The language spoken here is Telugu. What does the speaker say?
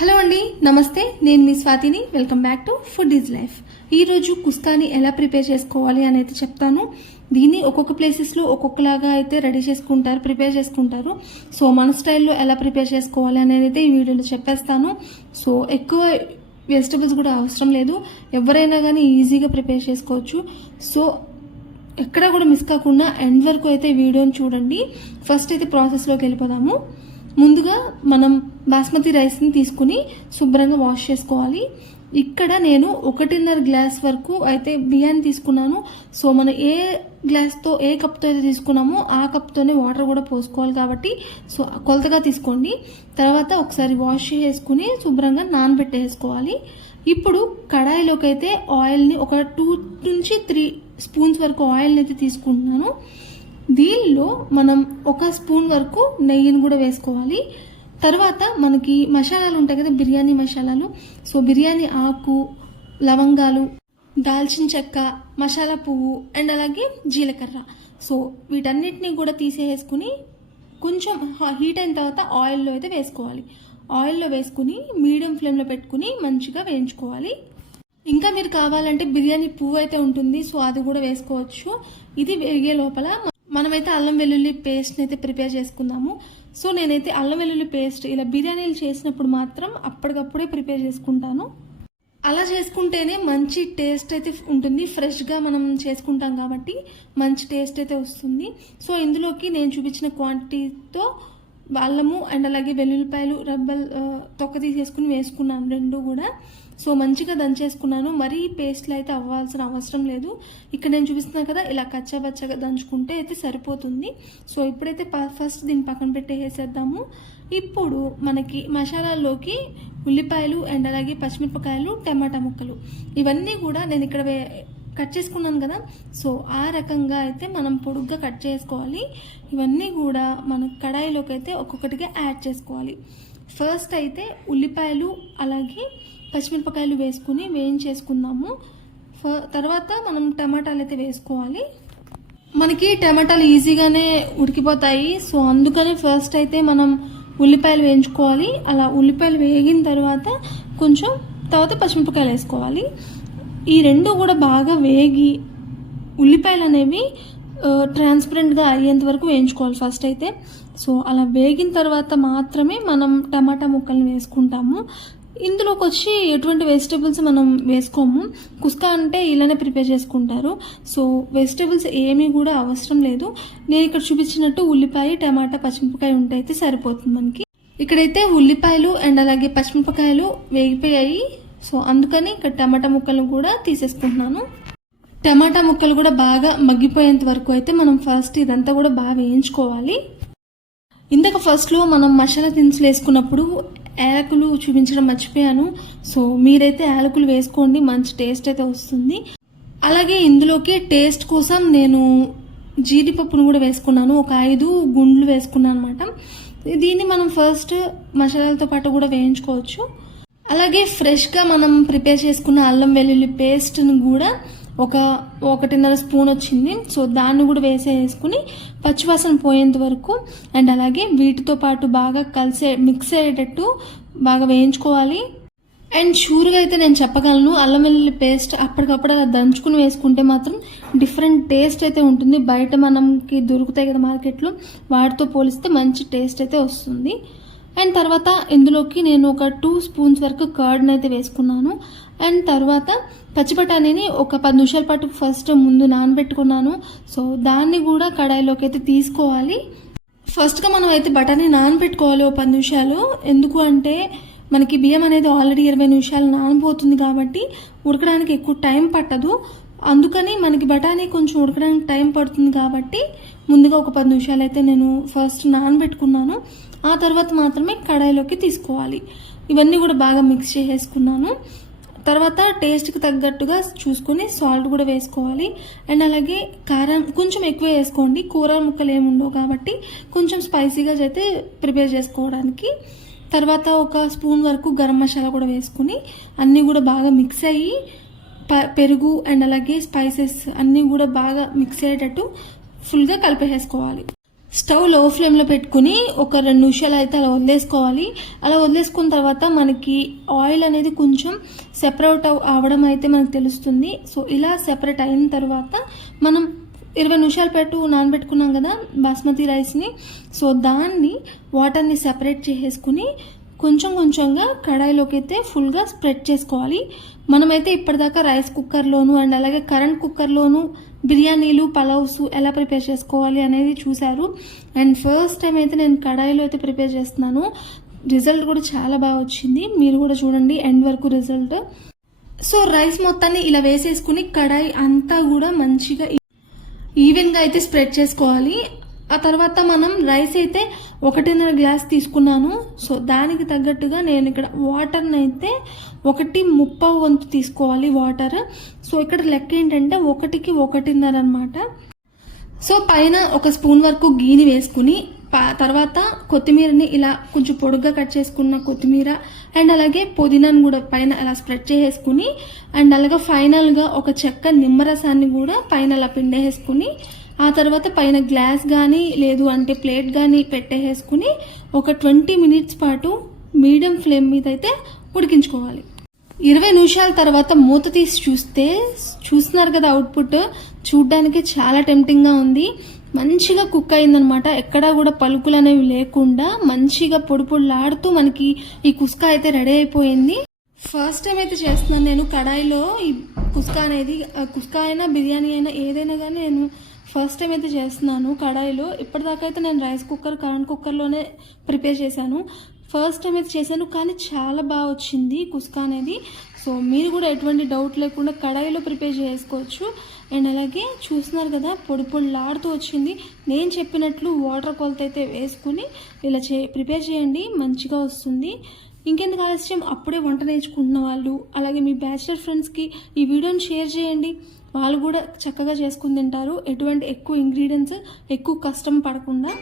హలో అండి, నమస్తే. నేను మీ స్వాతిని. Welcome back to food is life. ఈరోజు కుస్కాని ఎలా ప్రిపేర్ చేసుకోవాలి అనేది చెప్తాను. దీన్ని ఒక్కొక్క ప్లేసెస్లో ఒక్కొక్కలాగా అయితే రెడీ చేసుకుంటారు, ప్రిపేర్ చేసుకుంటారు. సో మన స్టైల్లో ఎలా ప్రిపేర్ చేసుకోవాలి అనేది అయితే ఈ వీడియోలో చెప్పేస్తాను. సో ఎక్కువ వెజిటబుల్స్ కూడా అవసరం లేదు, ఎవరైనా కానీ ఈజీగా ప్రిపేర్ చేసుకోవచ్చు. సో ఎక్కడ కూడా మిస్ కాకుండా ఎండ్ వరకు అయితే వీడియోని చూడండి. ఫస్ట్ అయితే ప్రాసెస్లోకి వెళ్ళిపోదాము. ముందుగా మనం బాస్మతి రైస్ని తీసుకుని శుభ్రంగా వాష్ చేసుకోవాలి. ఇక్కడ నేను 1.5 గ్లాస్ వరకు అయితే బియ్యాన్ని తీసుకున్నాను. సో మనం ఏ గ్లాస్తో ఏ కప్తో అయితే తీసుకున్నామో ఆ కప్తోనే వాటర్ కూడా పోసుకోవాలి కాబట్టి సో కొలతగా తీసుకోండి. తర్వాత ఒకసారి వాష్ చేసుకుని శుభ్రంగా నానబెట్టేసుకోవాలి. ఇప్పుడు కడాయిలోకి అయితే ఆయిల్ని ఒక 2 నుంచి 3 స్పూన్స్ వరకు ఆయిల్ని అయితే తీసుకుంటున్నాను. దీనిలో మనం 1 స్పూన్ వరకు నెయ్యిని కూడా వేసుకోవాలి. తర్వాత మనకి మసాలాలు ఉంటాయి కదా, బిర్యానీ మసాలాలు. సో బిర్యానీ ఆకు, లవంగాలు, దాల్చిన చెక్క, మసాలా పువ్వు అండ్ అలాగే జీలకర్ర. సో వీటన్నిటిని కూడా తీసేసుకుని కొంచెం హీట్ అయిన తర్వాత ఆయిల్లో అయితే వేసుకోవాలి. ఆయిల్లో వేసుకుని మీడియం ఫ్లేమ్లో పెట్టుకుని మంచిగా వేయించుకోవాలి. ఇంకా మీరు కావాలంటే బిర్యానీ పువ్వు అయితే ఉంటుంది, సో అది కూడా వేసుకోవచ్చు. ఇది వేగే లోపల మనమైతే అల్లం వెల్లుల్లి పేస్ట్ని అయితే ప్రిపేర్ చేసుకుందాము. సో నేనైతే అల్లం వెల్లుల్లి పేస్ట్ ఇలా బిర్యానీలు చేసినప్పుడు మాత్రం అప్పటికప్పుడే ప్రిపేర్ చేసుకుంటాను. అలా చేసుకుంటేనే మంచి టేస్ట్ అయితే ఉంటుంది. ఫ్రెష్గా మనం చేసుకుంటాం కాబట్టి మంచి టేస్ట్ అయితే వస్తుంది. సో ఇందులోకి నేను చూపించిన క్వాంటిటీతో అల్లము అండ్ అలాగే వెల్లుల్లిపాయలు రబ్బల్ తొక్క తీసేసుకుని వేసుకున్నాను, రెండు కూడా. సో మంచిగా దంచేసుకున్నాను. మరీ పేస్ట్లు అయితే అవ్వాల్సిన అవసరం లేదు. ఇక్కడ నేను చూపిస్తున్నాను కదా, ఇలా కచ్చాబచ్చగా దంచుకుంటే అయితే సరిపోతుంది. సో ఇప్పుడైతే ఫస్ట్ దీన్ని పక్కన పెట్టేసేద్దాము. ఇప్పుడు మనకి మసాలాల్లోకి ఉల్లిపాయలు అండ్ అలాగే పచ్చిమిరపకాయలు, టమాటా ముక్కలు ఇవన్నీ కూడా నేను ఇక్కడ కట్ చేసుకున్నాను కదా. సో ఆ రకంగా అయితే మనం పొడుగ్గా కట్ చేసుకోవాలి. ఇవన్నీ కూడా మన కడాయిలోకి అయితే ఒక్కొక్కటిగా యాడ్ చేసుకోవాలి. ఫస్ట్ అయితే ఉల్లిపాయలు అలాగే పచ్చిమిరపకాయలు వేసుకుని వేయించేసుకుందాము. తర్వాత మనం టమాటాలు అయితే వేసుకోవాలి. మనకి టమాటాలు ఈజీగానే ఉడికిపోతాయి. సో అందుకని ఫస్ట్ అయితే మనం ఉల్లిపాయలు వేయించుకోవాలి. అలా ఉల్లిపాయలు వేగిన తర్వాత పచ్చిమిరపకాయలు వేసుకోవాలి. ఈ రెండు కూడా బాగా వేగి ఉల్లిపాయలు అనేవి ట్రాన్స్పరెంట్గా అయ్యేంత వరకు వేయించుకోవాలి ఫస్ట్ అయితే. సో అలా వేగిన తర్వాత మాత్రమే మనం టమాటా ముక్కల్ని వేసుకుంటాము. ఇందులోకి వచ్చి ఎటువంటి వెజిటబుల్స్ మనం వేసుకోము. కుస్కా అంటే ఇలానే ప్రిపేర్ చేసుకుంటారు. సో వెజిటబుల్స్ ఏమీ కూడా అవసరం లేదు. నేను ఇక్కడ చూపించినట్టు ఉల్లిపాయ, టమాటా, పచ్చిమిరపకాయ ఉంటే అయితే సరిపోతుంది మనకి. ఇక్కడైతే ఉల్లిపాయలు అండ్ అలాగే పచ్చిమిరపకాయలు వేగిపోయాయి. సో అందుకని ఇక్కడ టమాటా ముక్కలను కూడా తీసేసుకుంటున్నాను. టమాటా ముక్కలు కూడా బాగా మగ్గిపోయేంత వరకు అయితే మనం ఫస్ట్ ఇదంతా కూడా బాగా వేయించుకోవాలి. ఇందాక ఫస్ట్లో మనం మసాలా దినుసులు వేసుకున్నప్పుడు యాలకులు చూపించడం మర్చిపోయాను. సో మీరైతే యాలకులు వేసుకోండి, మంచి టేస్ట్ అయితే వస్తుంది. అలాగే ఇందులోకి టేస్ట్ కోసం నేను జీడిపప్పును కూడా వేసుకున్నాను. ఒక 5 గుండ్లు వేసుకున్నాను అనమాట. దీన్ని మనం ఫస్ట్ మసాలాలతో పాటు కూడా వేయించుకోవచ్చు. అలాగే ఫ్రెష్గా మనం ప్రిపేర్ చేసుకున్న అల్లం వెల్లుల్లి పేస్ట్ను కూడా ఒక 1.5 స్పూన్ వచ్చింది. సో దాన్ని కూడా వేసేసుకుని పచ్చివాసన పోయేంత వరకు అండ్ అలాగే వీటితో పాటు బాగా మిక్స్ అయ్యేటట్టు బాగా వేయించుకోవాలి. అండ్ షూర్గా అయితే నేను చెప్పగలను, అల్లం వెల్లుల్లి పేస్ట్ అప్పటికప్పుడు అలా దంచుకుని వేసుకుంటే మాత్రం డిఫరెంట్ టేస్ట్ అయితే ఉంటుంది. బయట మనకి దొరుకుతాయి కదా మార్కెట్లో, వాటితో పోలిస్తే మంచి టేస్ట్ అయితే వస్తుంది. అండ్ తర్వాత ఇందులోకి నేను ఒక 2 స్పూన్స్ వరకు కర్డ్ని అయితే వేసుకున్నాను. అండ్ తర్వాత పచ్చి బఠానీని ఒక 10 నిమిషాల పాటు ఫస్ట్ ముందు నానబెట్టుకున్నాను. సో దాన్ని కూడా కడాయిలోకి అయితే తీసుకోవాలి. ఫస్ట్గా మనం అయితే బఠానీ నానబెట్టుకోవాలి 10 నిమిషాలు. ఎందుకు అంటే మనకి బియ్యం అనేది ఆల్రెడీ 20 నిమిషాలు నానబోతుంది కాబట్టి ఉడకడానికి ఎక్కువ టైం పట్టదు. అందుకని మనకి బఠానీ కొంచెం ఉడకడానికి టైం పడుతుంది కాబట్టి ముందుగా ఒక 10 నిమిషాలు అయితే నేను ఫస్ట్ నానబెట్టుకున్నాను. ఆ తర్వాత మాత్రమే కడాయిలోకి తీసుకోవాలి. ఇవన్నీ కూడా బాగా మిక్స్ చేసేసుకున్నాను. తర్వాత టేస్ట్కి తగ్గట్టుగా చూసుకొని సాల్ట్ కూడా వేసుకోవాలి. అండ్ అలాగే కారం కొంచెం ఎక్కువ వేసుకోండి, కూర ముక్కలు ఏముండవు కాబట్టి కొంచెం స్పైసీగా అయితే ప్రిపేర్ చేసుకోవడానికి. తర్వాత ఒక స్పూన్ వరకు గరం మసాలా కూడా వేసుకుని అన్నీ కూడా బాగా మిక్స్ అయ్యి పెరుగు అండ్ అలాగే స్పైసెస్ అన్నీ కూడా బాగా మిక్స్ అయ్యేటట్టు ఫుల్గా కలిపేసుకోవాలి. స్టవ్ లో ఫ్లేమ్లో పెట్టుకుని ఒక 2 నిమిషాలు అయితే అలా వదిలేసుకోవాలి. అలా వదిలేసుకున్న తర్వాత మనకి ఆయిల్ అనేది కొంచెం సెపరేట్ అవ్వడం అయితే మనకు తెలుస్తుంది. సో ఇలా సెపరేట్ అయిన తర్వాత మనం 20 నిమిషాలు నానబెట్టుకున్నాం కదా బాస్మతి రైస్ని. సో దాన్ని వాటర్ని సెపరేట్ చేసేసుకుని కొంచెం కొంచెంగా కడాయిలోకి అయితే ఫుల్గా స్ప్రెడ్ చేసుకోవాలి. మనమైతే ఇప్పటిదాకా రైస్ కుక్కర్లోను అండ్ అలాగే కరెంట్ కుక్కర్లోను బిర్యానీలు పలావ్స్ ఎలా ప్రిపేర్ చేసుకోవాలి అనేది చూశారు. అండ్ ఫస్ట్ టైం అయితే నేను కడాయిలో అయితే ప్రిపేర్ చేస్తున్నాను. రిజల్ట్ కూడా చాలా బాగా వచ్చింది. మీరు కూడా చూడండి ఎండ్ వరకు రిజల్ట్. సో రైస్ మొత్తాన్ని ఇలా వేసేసుకుని కడాయి అంతా కూడా మంచిగా ఈవెన్గా అయితే స్ప్రెడ్ చేసుకోవాలి. ఆ తర్వాత మనం రైస్ అయితే 1.5 గ్లాస్ తీసుకున్నాను. సో దానికి తగ్గట్టుగా నేను ఇక్కడ వాటర్ని అయితే 1/3 వంతు తీసుకోవాలి వాటర్. సో ఇక్కడ లెక్క ఏంటంటే 1కి 1.5 అనమాట. సో పైన 1 స్పూన్ వరకు గీని వేసుకుని తర్వాత కొత్తిమీరని ఇలా కొంచెం పొడుగ్గా కట్ చేసుకున్న కొత్తిమీర అండ్ అలాగే పుదీనాను కూడా పైన అలా స్ప్రెడ్ చేసేసుకుని అండ్ అలాగే ఫైనల్గా ఒక చెక్క నిమ్మరసాన్ని కూడా పైన అలా పిండేసుకుని ఆ తర్వాత పైన గ్లాస్ కానీ లేదు అంటే ప్లేట్ కానీ పెట్టేసుకుని ఒక 20 మినిట్స్ పాటు మీడియం ఫ్లేమ్ మీద అయితే ఉడికించుకోవాలి. 20 నిమిషాల తర్వాత మూత తీసి చూస్తున్నారు కదా అవుట్పుట్. చూడ్డానికి చాలా టెంప్టింగ్గా ఉంది. మంచిగా కుక్ అయిందనమాట. ఎక్కడా కూడా పలుకులు అనేవి లేకుండా మంచిగా పొడిలాడుతూ మనకి ఈ కుస్కా అయితే రెడీ అయిపోయింది. ఫస్ట్ టైం అయితే చేస్తున్నాను నేను కడాయిలో ఈ కుస్కా అనేది. కుస్కా అయినా బిర్యానీ అయినా ఏదైనా కానీ నేను ఫస్ట్ టైం అయితే చేస్తున్నాను కడాయిలో. ఇప్పటిదాకా అయితే నేను రైస్ కుక్కర్ కరెంట్ కుక్కర్లోనే ప్రిపేర్ చేశాను. ఫస్ట్ టైం అయితే చేశాను కానీ చాలా బాగా వచ్చింది కుస్కా అనేది. సో మీరు కూడా ఎటువంటి డౌట్ లేకుండా కడాయిలో ప్రిపేర్ చేసుకోవచ్చు. అండ్ అలాగే చూస్తున్నారు కదా పొడిలాడుతూ వచ్చింది. నేను చెప్పినట్లు వాటర్ కొలత అయితే వేసుకుని ఇలా ప్రిపేర్ చేయండి, మంచిగా వస్తుంది. ఇంకెందుకు ఆలస్యం, అప్పుడే వంట నేర్చుకుంటున్న వాళ్ళు అలాగే మీ బ్యాచిలర్ ఫ్రెండ్స్కి ఈ వీడియోని షేర్ చేయండి. వాళ్ళు కూడా చక్కగా చేసుకుని తింటారు. ఎటువంటి ఎక్కువ ఇంగ్రీడియంట్స్ ఎక్కువ కష్టం పడకుండా.